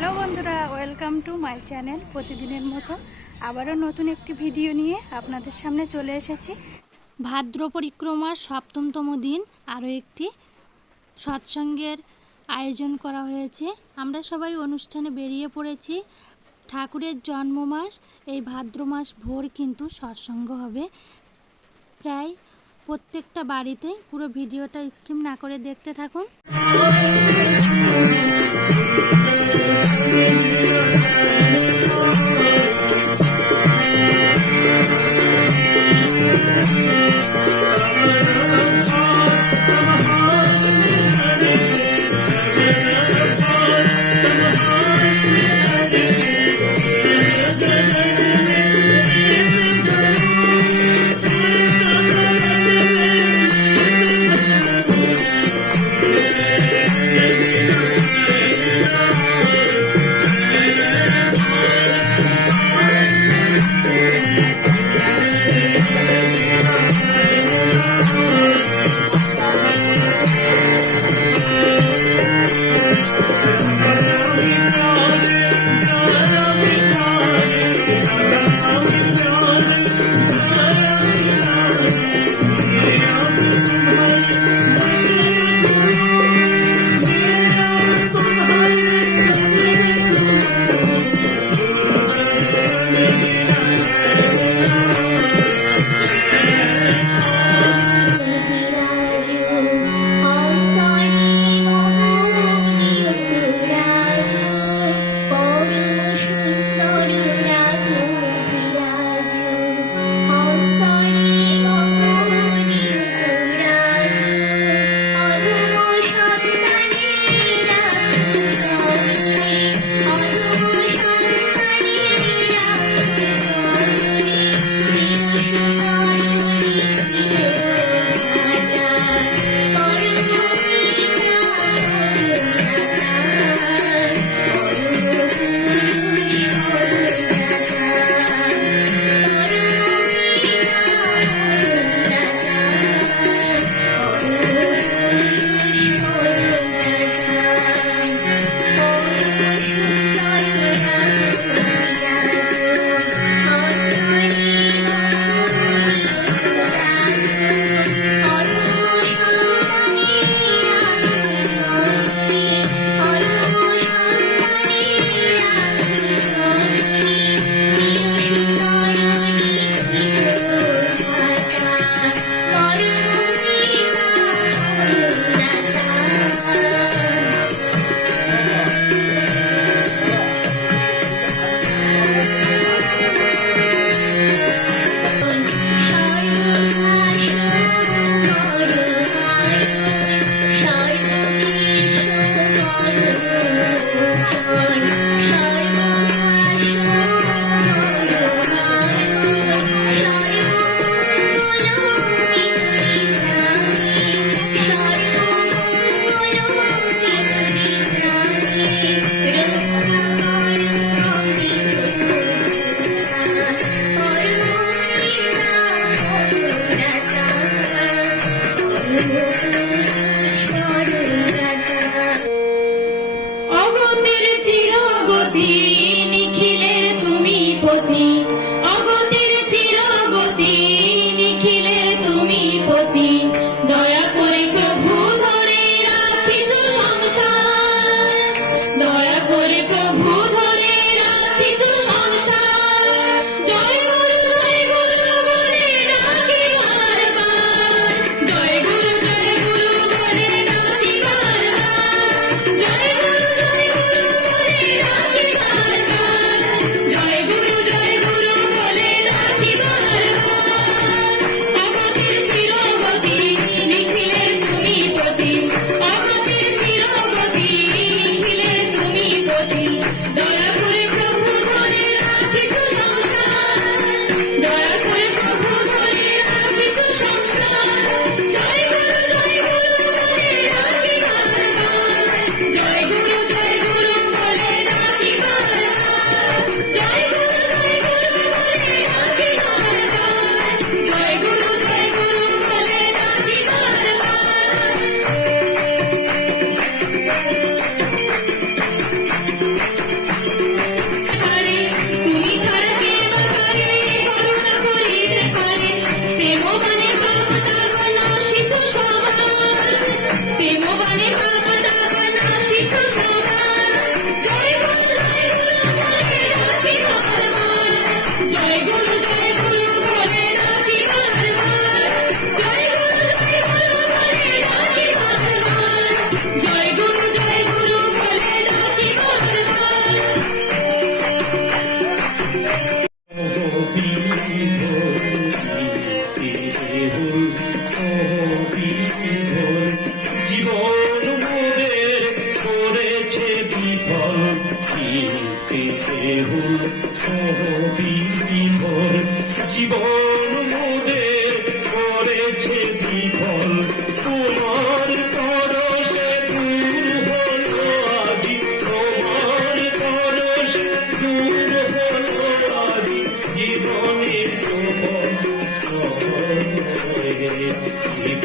Hello বন্ধুরা, welcome to my channel প্রতিদিনের মতো। আবারও নতুন একটি ভিডিও নিয়ে আপনাদের সামনে চলে এসেছি। ভাদ্র পরিক্রমার সপ্তমতম দিন, আরও একটি সৎসঙ্গের আয়োজন করা হয়েছে। আমরা সবাই অনুষ্ঠানে বেরিয়ে পড়েছি। ঠাকুরের জন্ম মাস এই ভাদ্র মাস ভোর কিন্তু সৎসঙ্গ হবে। প্রায় প্রত্যেকটা বাড়িতে পুরো ভিডিওটা স্কিম না করে দেখতে থাকুন। Thank you. so ಜೀವ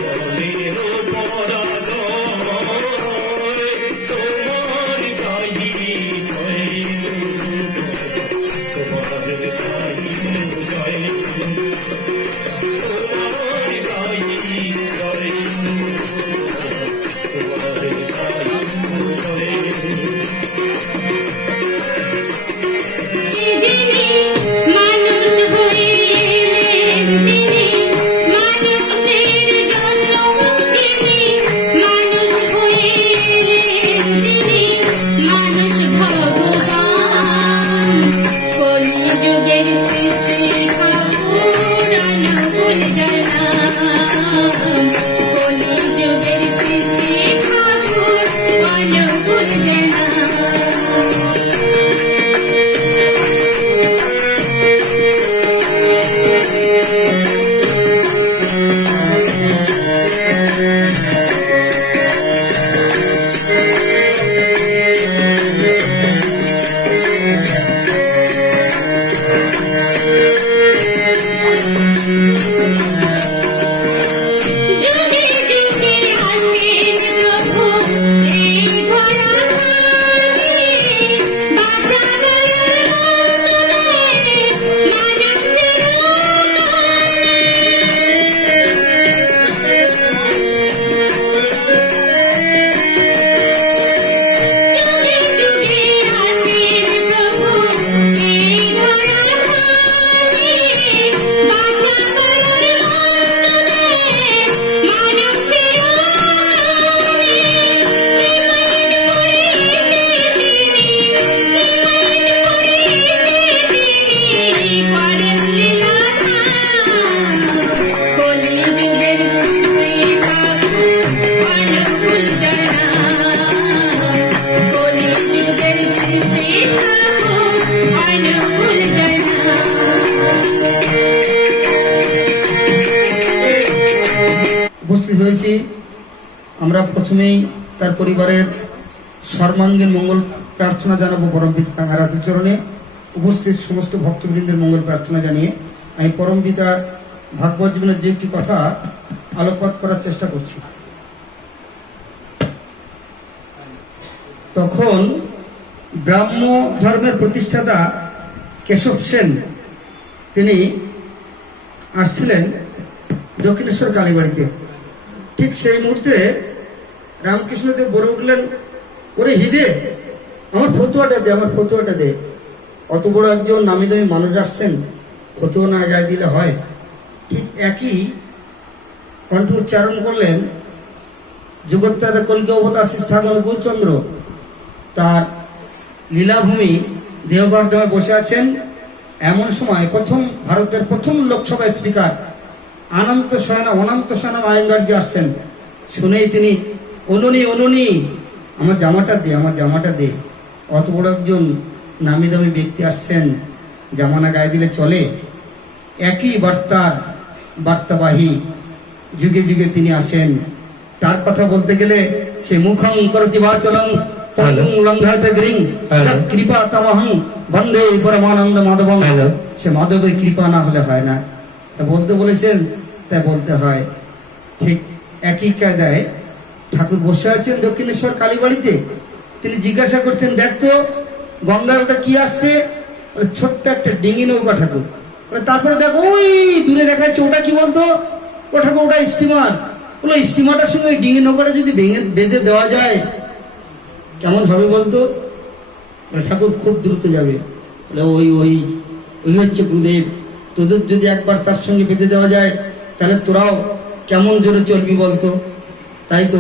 আমরা প্রথমেই তার পরিবারের সর্বাঙ্গীন মঙ্গল প্রার্থনা জানাব পরম পিতা আরাধ চরণে। উপস্থিত সমস্ত ভক্তবৃন্দের মঙ্গল প্রার্থনা জানিয়ে আমি পরম পিতার ভাগবত জীবনের যে একটি কথা আলোকপাত করার চেষ্টা করছি। তখন ব্রাহ্ম ধর্মের প্রতিষ্ঠাতা কেশব সেন, তিনি আসছিলেন দক্ষিণেশ্বর কালীবাড়িতে। ঠিক সেই মুহূর্তে রামকৃষ্ণদেব বলে উঠলেন, ওরে হিদে, আমার ফতুয়াটা দে, আমার ফতুয়াটা দে। অত বড় একজন নামি দামি মানুষ আসছেন, ফতুয়া না যায় দিলে হয়। ঠিক একই কণ্ঠ উচ্চারণ করলেন যুগত্যাদা কলিকা অবতার ঠাকুর গৌরচন্দ্র তার লীলাভূমি দেহগর্ধমে বসে আছেন। এমন সময় প্রথম, ভারতের প্রথম লোকসভা স্পিকার অনন্ত শয়না অনন্ত শয়না আয়ঙ্গারজি আসছেন। শুনেই তিনি অনুনি অনুনি আমার জামাটা দে আমার জামাটা দে। অত বড় একজন নামি দামি ব্যক্তি আসছেন জামানা গায়ে দিলে চলে। একই বার্তার বার্তাবাহী যুগে যুগে তিনি আসেন। তার কথা বলতে গেলে সে মুখং করতি বাচলং পদং লঙ্ঘাতে গ্রিং Hello. কৃপা তামহং বন্দে পরমানন্দ মাধবং। সে মাধবের কৃপা না হলে হয় না। তা বলতে বলেছেন তাই বলতে হয়। ঠিক একই কায়দায় ঠাকুর বসে আছেন দক্ষিণেশ্বর কালীবাড়িতে। তিনি জিজ্ঞাসা করছেন দেখতো গঙ্গার ওটা কি আসছে? ছোট্ট একটা ডিঙি নৌকা ঠাকুর। তারপরে দেখো ওই দূরে দেখা যাচ্ছে ওটা কি বলতো? ও ঠাকুর ওটা স্টিমার। বলো স্টিমারটার সঙ্গে ওই ডিঙি নৌকাটা যদি ভেঙে বেঁধে দেওয়া যায় কেমন হবে বলতো? বলে, ঠাকুর খুব দ্রুত যাবে। ওই ওই ওই হচ্ছে গুরুদেব। তোদের যদি একবার তার সঙ্গে বেঁধে দেওয়া যায় তাহলে তোরাও কেমন জোরে চলবি বলতো? তাই তো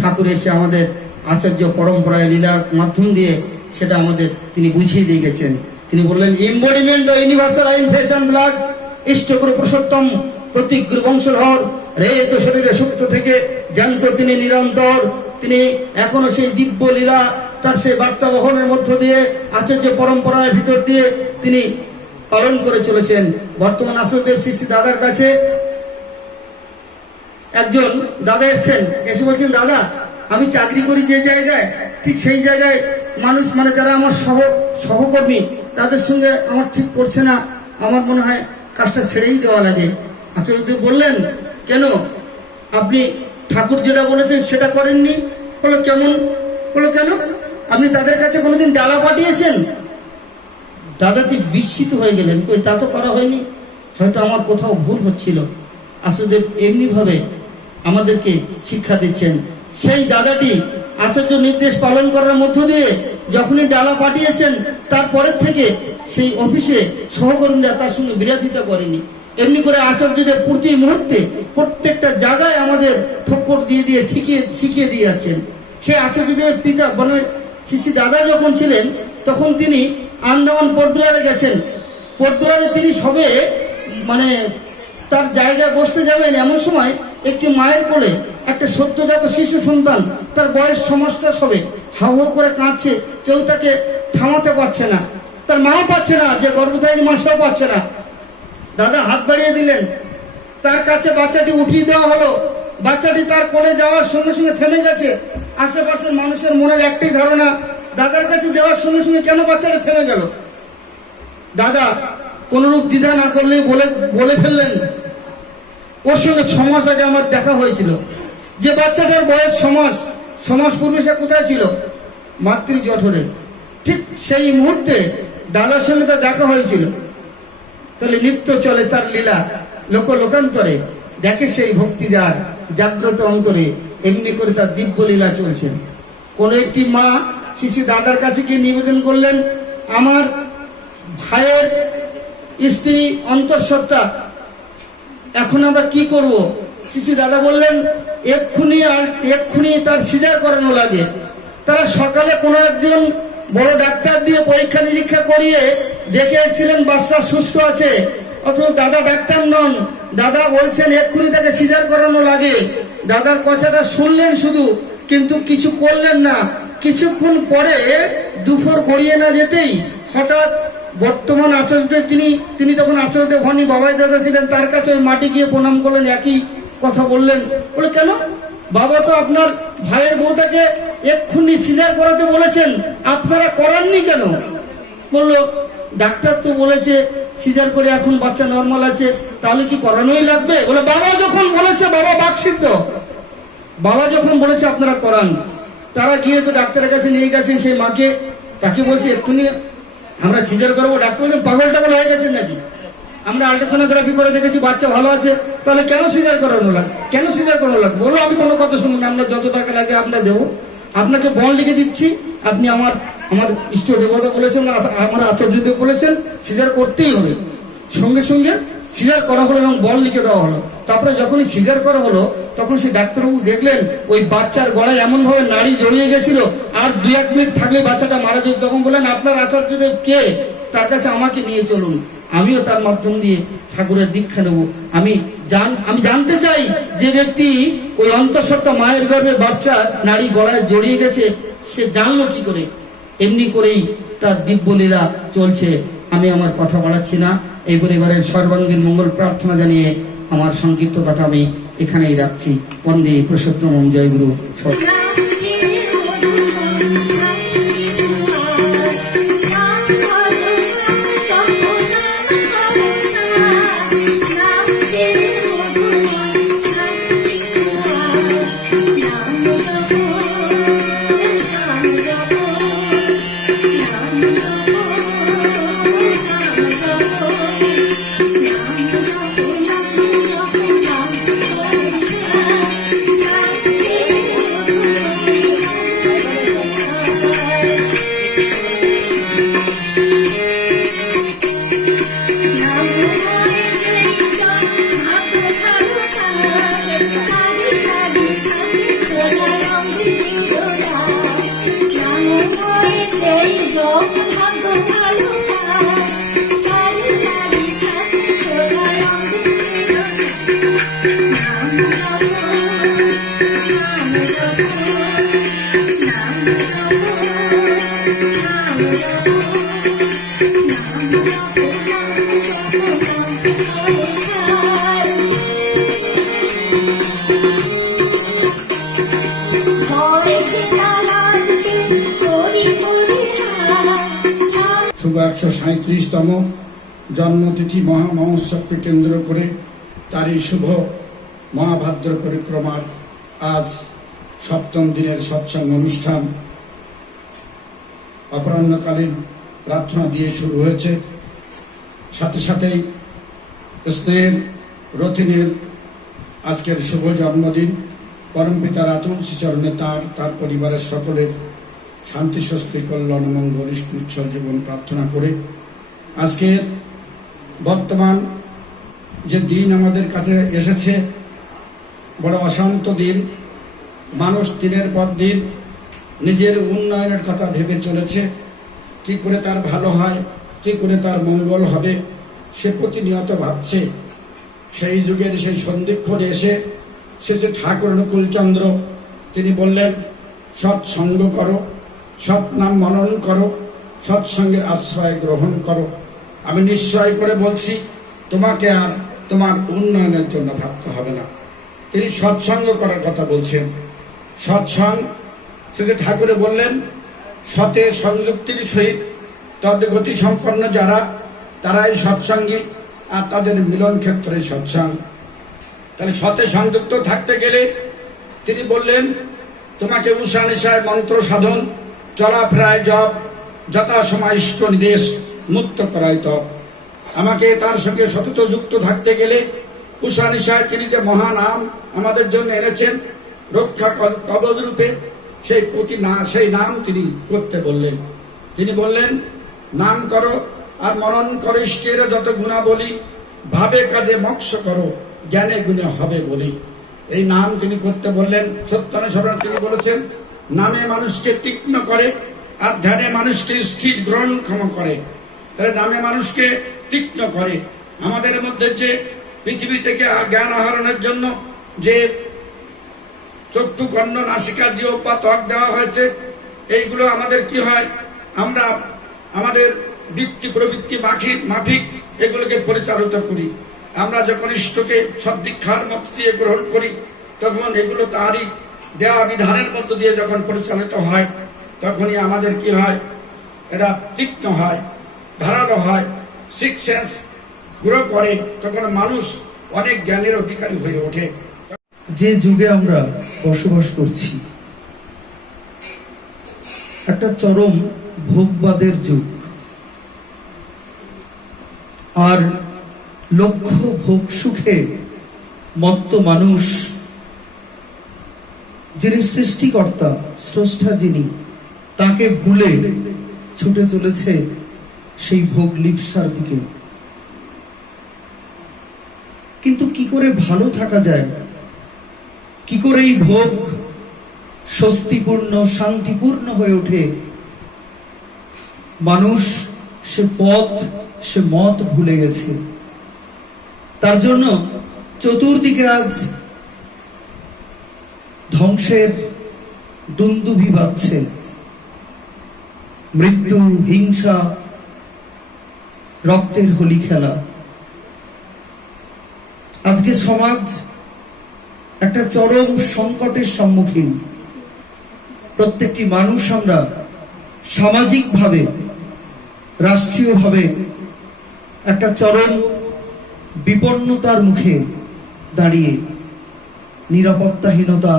ঠাকুর এসে আমাদের আচার্য পরম্পরায় লীলার মাধ্যম দিয়ে সেটা আমাদের তিনি বুঝিয়ে দিয়ে গেছেন। তিনি বললেন ইম্বডিমেন্ট ও ইউনিভার্সাল আইন ফ্যাশন ব্লাড ইষ্টগুরু পুরুষোত্তম প্রতিগুরু বংশধর রে তো শরীরে সুপ্ত থেকে জ্যান্ত তিনি নিরন্তর। তিনি এখনও সেই দিব্য লীলা, তার সেই বার্তা বহনের মধ্য দিয়ে আচার্য পরম্পরার ভিতর দিয়ে তিনি পালন করে চলেছেন। বর্তমান আচার্যদেব শ্রী শ্রী দাদার কাছে একজন দাদা এসছেন। এসে বলছেন, দাদা, আমি চাকরি করি যে জায়গায়, ঠিক সেই জায়গায় মানুষ মানে যারা আমার সহ, সহকর্মী, তাদের সঙ্গে আমার ঠিক পড়ছে না। আমার মনে হয় কাজটা ছেড়েই দেওয়া লাগে। আচার্য বললেন, কেন? আপনি ঠাকুর যেটা বলেছেন সেটা করেননি? বলো কেমন? বলো কেন? আপনি তাদের কাছে কোনোদিন ডালা পাঠিয়েছেন? দাদাটি বিস্মিত হয়ে গেলেন। কই, তা তো করা হয়নি। হয়তো আমার কোথাও ভুল হচ্ছিল। আসলে এমনি ভাবে আমাদেরকে শিক্ষা দিচ্ছেন। সেই দাদাটি আচার্য নির্দেশ পালন করার মধ্য দিয়ে যখনই ডালা পাঠিয়েছেন তারপরের থেকে সেই অফিসে সহকর্মীরা তার সঙ্গে বিরোধিতা করেনি। এমনি করে আচার্যদের প্রতি মুহূর্তে প্রত্যেকটা জায়গায় আমাদের ঠক্কর দিয়ে দিয়ে ঠিকিয়ে শিখিয়ে দিয়ে যাচ্ছেন। সেই আচার্যদেবের পিতা মানে শ্রী দাদা যখন ছিলেন, তখন তিনি আন্দামান পোর্টবিলারে গেছেন। পোর্টবিলারে তিনি সবে মানে তার জায়গায় বসতে যাবেন এমন সময় একটি মায়ের কোলে একটা সদ্যজাত শিশু সন্তান তার বয়স সমাজটা সবে হাউ করে কাঁদছে, কেউ তাকে থামাতে পারছে না। তার মাও পাচ্ছে না, যে গর্ভধারিণী মাসটাও পাচ্ছে না। দাদা হাত বাড়িয়ে দিলেন, তার কাছে বাচ্চাটি উঠিয়ে দেওয়া হলো। বাচ্চাটি তার কোলে যাওয়ার সঙ্গে সঙ্গে থেমে গেছে। আশেপাশের মানুষের মনের একটাই ধারণা, দাদার কাছে যাওয়ার সঙ্গে সঙ্গে কেন বাচ্চাটা থেমে গেল? দাদা, কোনরূপ দ্বিধা না করলেই বলে বলে ফেললেন। ওর সঙ্গে ছ মাস আগে আমার দেখা হয়েছিল। যে বাচ্চাটার বয়স সমাস সমাস পূর্বে সে কোথায় ছিল? মাতৃ জঠরে ঠিক সেই মুহূর্তে দাদার সঙ্গে তার দেখা হয়েছিল। তাহলে নিত্য চলে তার লীলা লোক লোকান্তরে দেখে সেই ভক্তি যার জাগ্রত অন্তরে এমনি করে তার দিব্য লীলা চলছে। কোন একটি মা শিশু দাদার কাছে গিয়ে নিবেদন করলেন, আমার ভাইয়ের স্ত্রী অন্তঃসত্ত্বা এখন আমরা কি করব? শিশু দাদা বললেন, এক্ষুনি আর এক্ষুনি তার সিজার করানো লাগে। তারা সকালে কোনো একজন বড় ডাক্তার দিয়ে পরীক্ষা নিরীক্ষা করিয়ে দেখে এসেছিলেন বাচ্চা সুস্থ আছে। অথচ দাদা ডাক্তার নন। দাদা বলছেন, এক্ষুনি তাকে সিজার করানো লাগে। দাদার কথাটা শুনলেন শুধু, কিন্তু কিছু করলেন না। কিছুক্ষণ পরে দুপুর গড়িয়ে না যেতেই হঠাৎ বর্তমান আচার্যদেব তিনি তিনি তখন আচার্যদেব হনি বাবাই দাদা ছিলেন, তার কাছে ওই মাটি গিয়ে প্রণাম করলেন, একই কথা বললেন। বলে, কেন? বাবা তো আপনার ভাইয়ের বউটাকে এক্ষুনি সিজার করাতে বলেছেন, আপনারা করাননি কেন? বলল, ডাক্তার তো বলেছে সিজার করে এখন বাচ্চা নর্মাল আছে, তাহলে কি করানোই লাগবে? বলে, বাবা যখন বলেছে, বাবা বাকসিদ্ধ বাবা যখন বলেছে, আপনারা করান। তারা গিয়ে তো ডাক্তারের কাছে নিয়ে গেছেন, সেই মাকে, তাকে বলছে, এক্ষুনি আমরা সিজার করব, ডাক্তার বলছেন পাগল টাগল হয়ে গেছেন নাকি? আমরা আল্ট্রাসোনোগ্রাফি করে দেখেছি, বাচ্চা ভালো আছে, তাহলে কেন সিজার করানো লাগবে কেন সিজার করানো লাগবে বলো, আমি কোনো কথা শুনুন আমরা যত টাকা লাগে আমরা দেবো। আপনাকে বল লিখে দিচ্ছি, আপনি আমার আমার ইষ্ট দেবতা বলেছেন, আমার আচার্যদেব বলেছেন, সিজার করতেই হবে। সঙ্গে সঙ্গে সিজার করা হলো এবং বল লিখে দেওয়া হলো। তারপরে যখনই সিজার করা হলো, তখন সেই ডাক্তারবাবু দেখলেন ওই বাচ্চার গলায় এমন ভাবে নাড়ি জড়িয়ে গেছিল, আর দু এক মিনিট থাকলে বাচ্চাটা মারা যেত। তখন বললেন, আপনার আচার্যদেব কে? তার কাছে আমাকে নিয়ে চলুন। আমিও তার মাধ্যম দিয়ে ঠাকুরের দীক্ষা নেব। আমি জান, আমি জানতে চাই যে ব্যক্তি ওই অন্তঃসত্ত্বা মায়ের গর্ভে বাচ্চা নারী গলায় জড়িয়ে গেছে, সে জানলো কি করে? এমনি করেই তার দিব্যলীলা চলছে। আমি আমার কথা বাড়াচ্ছি না। এই পরিবারের সর্বাঙ্গীন মঙ্গল প্রার্থনা জানিয়ে আমার সংক্ষিপ্ত কথা আমি এখানেই রাখছি বন্দে পুরুষোত্তম জয়গুরু Thank you. শুভ একশো সাঁত্রিশতম জন্মতিথি মহা মহোৎসবকে কেন্দ্র করে তারই শুভ মহাভাদ্র পরিক্রমার আজ সপ্তম দিনের সৎসঙ্গ অনুষ্ঠান। অপরাহ্নকালীন প্রার্থনা দিয়ে শুরু হয়েছে। সাথে সাথেই স্নেহের, রথিনের আজকের শুভ জন্মদিন পরমপিতা রাতুল চরণে তার তার পরিবারের সকলের শান্তি, স্বস্তি, কল্যাণ, মঙ্গল, ইষ্ট, উচ্ছল জীবন প্রার্থনা করে আজকের বর্তমান যে দিন আমাদের কাছে এসেছে, বড় অশান্ত দিন, মানুষ দিনের পর দিন নিজের উন্নয়নের কথা ভেবে চলেছে। কি করে তার ভালো হয়, কি করে তার মঙ্গল হবে, সে প্রতিনিয়ত ভাবছে। সেই যুগের সেই সন্ধিক্ষণে এসে শেষে ঠাকুর অনুকূলচন্দ্র, তিনি বললেন, সৎসঙ্গ করো, সৎ নাম মনন করো, সৎসঙ্গের আশ্রয় গ্রহণ করো। আমি নিশ্চয় করে বলছি, তোমাকে আর তোমার উন্নয়নের জন্য ভাবতে হবে না। তিনি সৎসঙ্গ করার কথা বলছেন। সৎসঙ্গ শেষে ঠাকুরে বললেন, সতে সংযুক্তির সহিত তদগতি সম্পন্ন যারা, তারাই সৎসঙ্গী আর তাদের মিলন ক্ষেত্রে সৎসঙ্গ। তাহলে সতে সংযুক্ত থাকতে গেলে তিনি বললেন, তোমাকে উষা নিশায় মন্ত্র সাধন, চলাফেরায় জপ, যথাসময় ইষ্ট নির্দেশ মুক্ত করায় তপ। আমাকে তার সঙ্গে সতত যুক্ত থাকতে গেলে উষা নিশায় তিনি যে মহানাম আমাদের জন্য এনেছেন, রক্ষা ক- কবচ রূপে সেই প্রতি না, সেই নাম তিনি করতে বললেন। তিনি বললেন, নাম করো আর মরণ করো যত গুণা বলি, ভাবে কাজে মক্ষ করো, জ্ঞানে গুণে হবে বলি। এই নাম তিনি করতে বললেন। সত্যানুসরণ তিনি বলেছেন, নামে মানুষকে তীক্ষ্ণ করে আর ধ্যানে মানুষকে স্থির গ্রহণ ক্ষম করে। তাহলে নামে মানুষকে তীক্ষ্ণ করে। আমাদের মধ্যে যে পৃথিবী থেকে জ্ঞান আহরণের জন্য যে চক্ষু কর্ণ নাসিকা জিও বা ত্বক দেওয়া হয়েছে। এইগুলো আমাদের কি হয়? আমরা আমাদের বৃত্তি প্রবৃত্তি মাফিক মাফিক এগুলোকে পরিচালিত করি। আমরা যখন ইষ্টকে সদ্দীক্ষার মধ্য দিয়ে গ্রহণ করি, তখন এগুলো তারই দেওয়া বিধানের মধ্য দিয়ে যখন পরিচালিত হয়, তখনই আমাদের কি হয়? এটা তীক্ষ্ণ হয়, ধারালো হয় সিক্স সেন্স গ্রো করে। তখন মানুষ অনেক জ্ঞানের অধিকারী হয়ে ওঠে। যে যুগে আমরা বসবাস করছি, একটা চরম ভোগবাদের যুগ। আর লক্ষ ভোগ সুখে মত্ত মানুষ, যিনি সৃষ্টিকর্তা, স্রষ্টা যিনি, তাকে ভুলে ছুটে চলেছে সেই ভোগ লিপসার দিকে। কিন্তু কি করে ভালো থাকা যায়? কি করে এই ভোগ স্বস্তিপূর্ণ, শান্তিপূর্ণ হয়ে ওঠে? মানুষ সে পথ, সে মত ভুলে গেছে। তার জন্য চতুর্দিকে আজ ধ্বংসের দুন্দুভি বাজছে। মৃত্যু, হিংসা, রক্তের হোলি খেলা। আজকে সমাজ একটা চরম সংকটের সম্মুখীন। প্রত্যেকটি মানুষ আমরা সামাজিকভাবে, রাষ্ট্রীয়ভাবে একটা চরম বিপন্নতার মুখে দাঁড়িয়ে নিরাপত্তাহীনতা,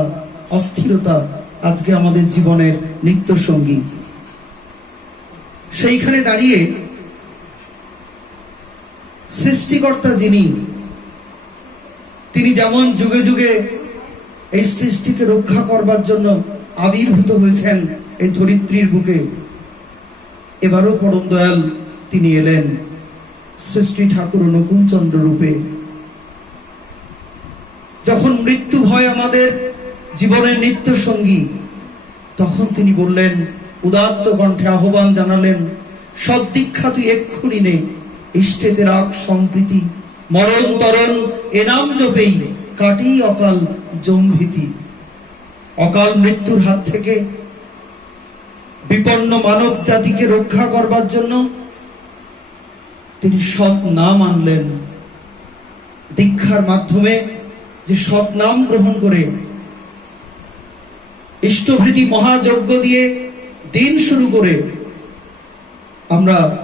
অস্থিরতা আজকে আমাদের জীবনের নিত্য সঙ্গী সেইখানে দাঁড়িয়ে সৃষ্টিকর্তা যিনি তিনি যেমন যুগে যুগে এই সৃষ্টিকে রক্ষা করবার জন্য আবির্ভূত হয়েছেন এই ধরিত্রীর বুকে, এবারও পরম দয়াল তিনি এলেন সৃষ্টি ঠাকুর নকুলচন্দ্র রূপে। যখন মৃত্যু হয় আমাদের জীবনের নিত্য সঙ্গী, তখন তিনি বললেন, উদাত্ত কণ্ঠে আহ্বান জানালেন, সব দীক্ষা তুই এক্ষুনি নে, ইষ্টেতে রাগ সম্প্রীতি মরণ তরণ এ নাম জপেই কাটি অকাল জম্ভীতি অকাল মৃত্যুর হাত থেকে বিপন্ন মানব জাতিকে রক্ষা করবার জন্য তিনি সৎ নাম আনলেন। দীক্ষার মাধ্যমে যে সৎ নাম গ্রহণ করে ইষ্টভৃতি মহাযজ্ঞ দিয়ে দিন শুরু করে আমরা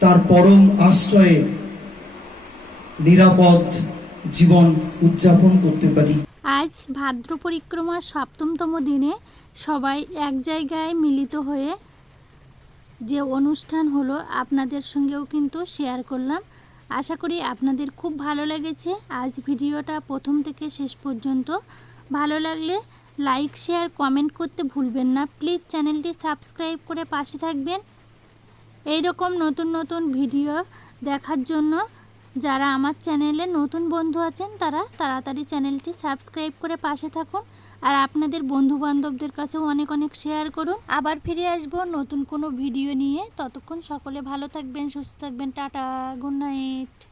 তার পরম আশ্রয়ে নিরাপদ জীবন উদযাপন করতে পারি। আজ ভাদ্র পরিক্রমার সপ্তমতম দিনে সবাই এক জায়গায় মিলিত হয়ে যে অনুষ্ঠান হলো আপনাদের সঙ্গেও কিন্তু শেয়ার করলাম। আশা করি আপনাদের খুব ভালো লেগেছে। আজ ভিডিওটা প্রথম থেকে শেষ পর্যন্ত ভালো লাগলে লাইক শেয়ার কমেন্ট করতে ভুলবেন না। প্লিজ চ্যানেলটি সাবস্ক্রাইব করে পাশে থাকবেন। এই রকম নতুন নতুন ভিডিও দেখার জন্য যারা আমার চ্যানেলে নতুন বন্ধু আছেন, তারা তাড়াতাড়ি চ্যানেলটি সাবস্ক্রাইব করে পাশে থাকুন। আর আপনাদের বন্ধু বান্ধবদের কাছেও অনেক অনেক শেয়ার করুন। আবার ফিরে আসব নতুন কোনো ভিডিও নিয়ে। ততক্ষণ সকলে ভালো থাকবেন, সুস্থ থাকবেন। Tata, good night.